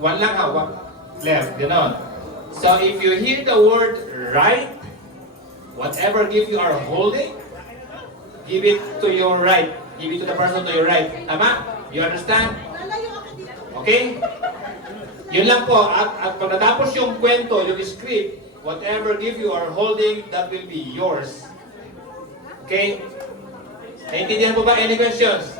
One lang ha, one left, ganon. So if you hear the word right, whatever gift you are holding, give it to your right. Give it to the person to your right. Tama? You understand? Okay? Yun lang po. At pag natapos yung kwento, yung script, whatever gift you are holding, that will be yours. Okay? Naintindihan po ba? Any questions?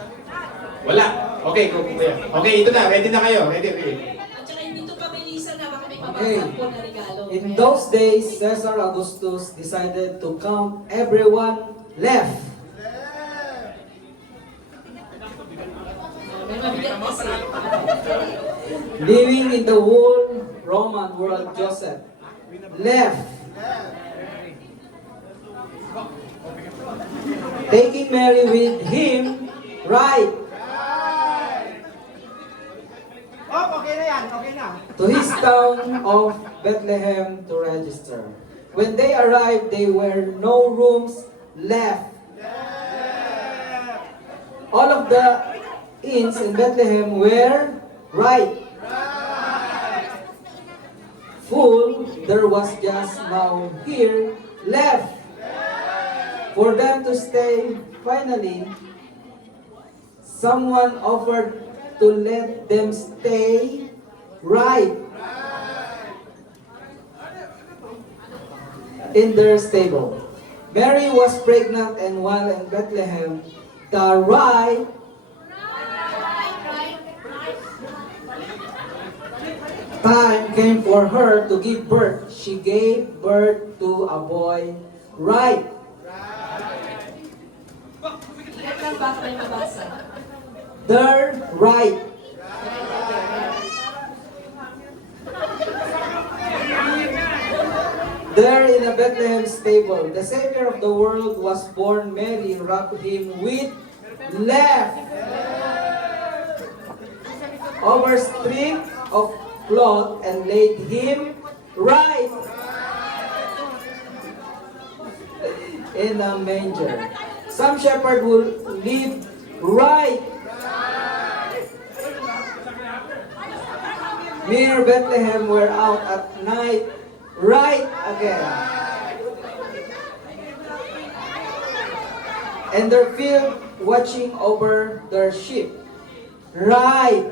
Wala. Okay, go po yan. Okay, ito na. Ready na kayo. Ready. At saka hindi ito pabilisan na baka may Okay. mabasa po na regalo. In those days, Caesar Augustus decided to count everyone left. May mabigat kasi. Living in the whole Roman world, Joseph left. Taking Mary with him, right, Okay na yan, okay na. to his town of Bethlehem to register. When they arrived, there were no rooms left. All of the inns in Bethlehem were right. Full, there was just now here left for them to stay. Finally, someone offered to let them stay right in their stable. Mary was pregnant, and while in Bethlehem, the right time came for her to give birth. She gave birth to a boy. Right. Ilan lang baka may mabasa. Their right. There in a Bethlehem stable, the Savior of the world was born. Mary wrapped him with left over strip of cloth and laid him right in a manger. Some shepherd will live right near Bethlehem, were out at night right again. And their field watching over their sheep. Right.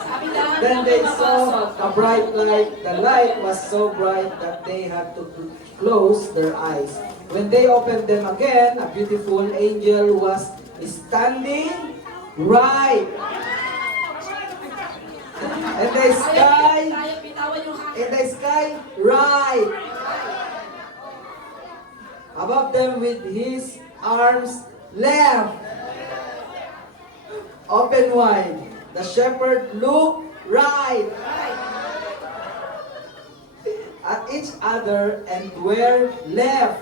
Sabi lang, Then they may saw mabasa. a bright light. The light was so bright that they had to close their eyes. When they opened them again, a beautiful angel was standing right. And the sky, Tayo, bitawan yung in the sky, right. Above them with his arms left, open wide. The shepherd looked right at each other and were left,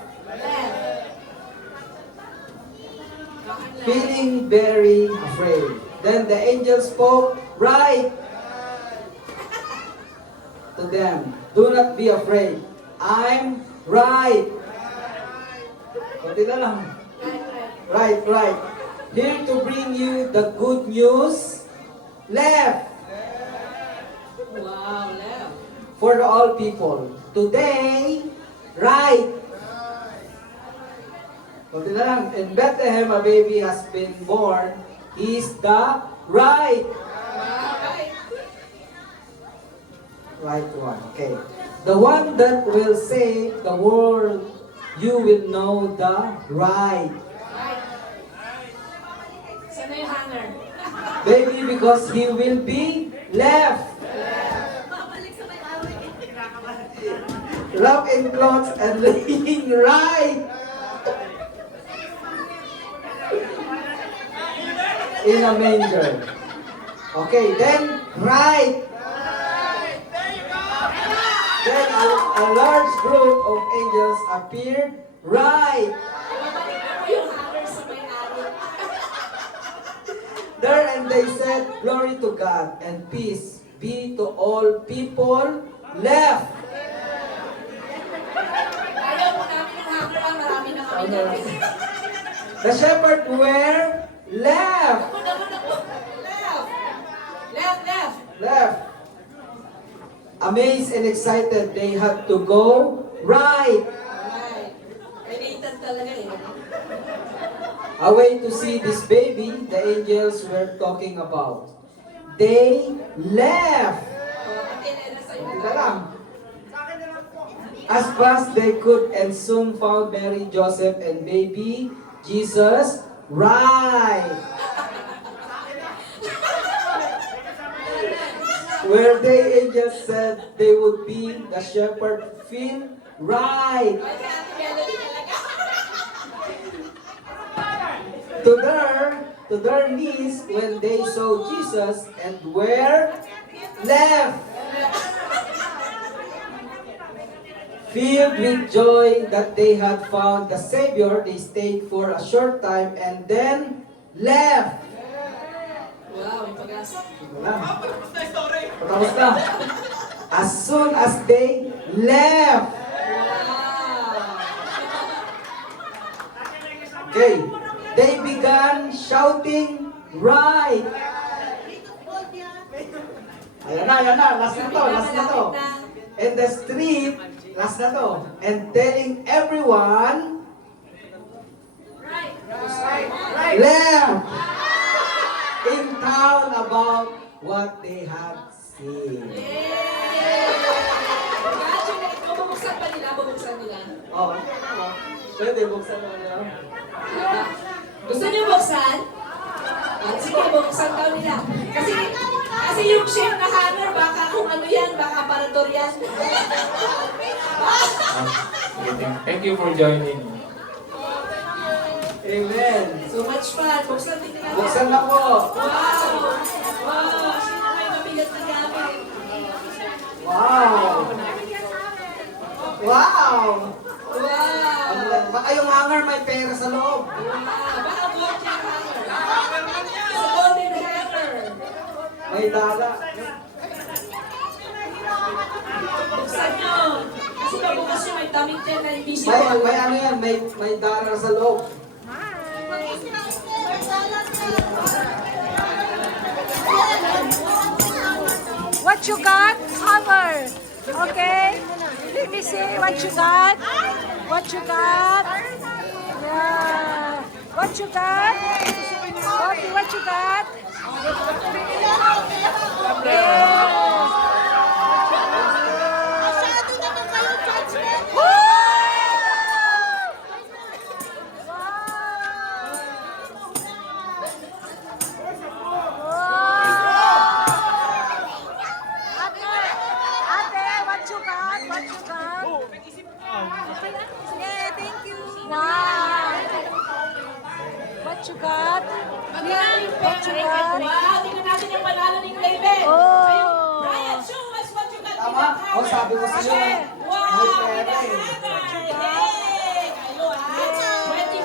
feeling very afraid. Then the angel spoke right to them. Do not be afraid. I'm right. Kunti na lang. Right. Here to bring you the good news. Left. Wow, left. For all people. Today, right. Kunti na lang. In Bethlehem, a baby has been born. He's the right. Right one. Okay. The one that will save the world, you will know the right. Sana yung hanger. Baby, because he will be left. Wrapped in clothes and laying right in a manger. Okay, then right. Then a large group of angels appeared right Babalik ko yung hanger sa may-ari. there, and they said, "Glory to God and peace be to all people left." Ayaw mo namin ng hanger, marami na kami natin. The shepherd were left. Ako naman ako, left. Left. Amazed and excited, they had to go right. Alright. Related talaga eh. Away to see this baby the angels were talking about. They left. Pati na sa'yo. Teka lang. As fast they could and soon found Mary, Joseph, and baby Jesus right. Where the angels said they would be, the shepherd field right. Ay, kaya Ate Melody talaga. To their knees when they saw Jesus and were left. Filled with joy that they had found the Savior, they stayed for a short time and then left. Wow, may pag-asa. Tapos na. As soon as they left. Wow. Okay. They began shouting, right. Ayan na. Last na to. In the street, last na to. And telling everyone, left in town about what they had seen. Congratulations. Bubuksan pa nila, bubuksan nila. Oh, pwede buksan naman nila. Gusto niyo buksan? Ah, sige, buksan daw nila. Kasi yung shape na hammer, baka kung ano yan, baka aparador yan. Thank you for joining. Amen. So much fun. Buksan din nila. Buksan na po. Wow! Wow! Sino may mabigat na gamit? Wow. Wow. Wow! Baka yung hanger may pera sa loob. Wow! Baka gold yung hammer. Sa golden hammer. May dala. Buksan nyo. Kasi pabukas nyo, may damit yan na invisible. May ano yan, may dala sa loob. What you got? Hammer. Okay? Let me see what you got. What you got? Yeah. What you got? Bobby, what you got? Ate, what you got? What you got? Yeah, thank you. Nice. What you got? What you got? Wow! Tingnan natin yung panalo ng label. Oh. Ayun. Brian, show us what you got. Tama? O, sabi ko sa iyo, Wow! may With pera the eh. hammer! Yay! Kayo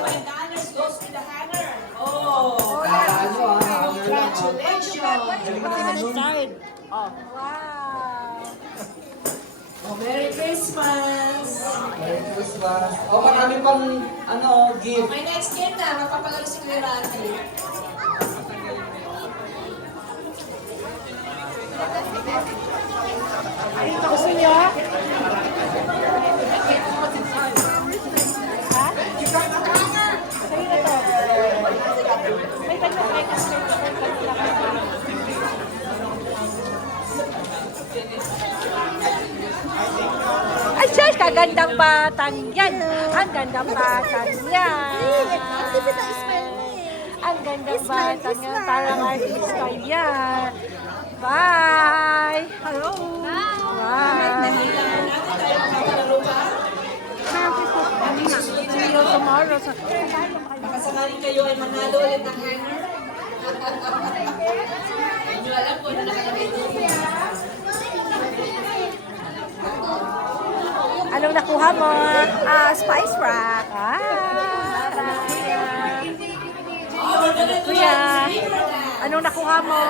$25 goes with the hammer. Oh! Kala nyo ha, hanger lang. Congratulations! Wow. Oh, Merry Christmas! Merry Christmas. O, marami pang gift. Okay, next game na. Magpapalaro si Kuya Randy. Gusto niyo? Ha? Sa'yo na to. May kanya, may Ay, Josh, kagandang batang yan. Ang gandang batang yan. Ang gandang batang yan. Parang artista yan. Bye! Hello! Bye! See you tomorrow. Baka sakaling kayo ay manalo ulit ng hammer. Hindi nyo alam kung ano nakalagay dito. Anong nakuha mo? Spice Rack. Oh, we're gonna do Kuya, a speaker dance. anong nakuha mo?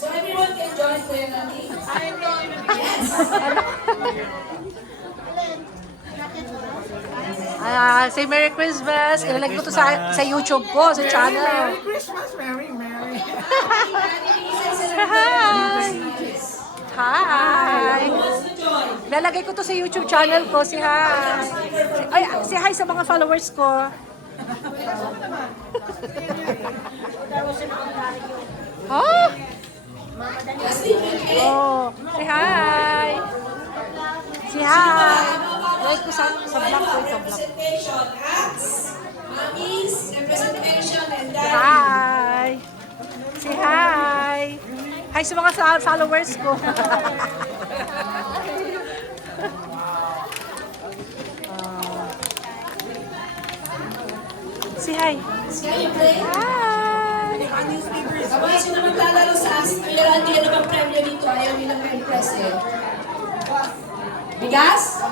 So everyone can join Kuya Randy. Yes! Say Merry Christmas. Ilalagay ko to sa YouTube ko, sa channel. Christmas, Merry. Randy, bilisan sila. Hi! Hi! Who wants to join? Lalagay ko to sa YouTube channel ko, si hi. Ay, si hi sa mga followers ko. Oh! Justin, okay? Oh, si hi. Si hi. Like ko sa vlog ko, sa vlog. Representation, acts, mommies, representation, and daddy. Hi. Si hi. Hi sa mga followers ko. Si hi. Can you pray? Hi. Kapag sino maglalaro sa ask, ayaw natin ano bang premyo dito, ayaw nilang may present. Bigas?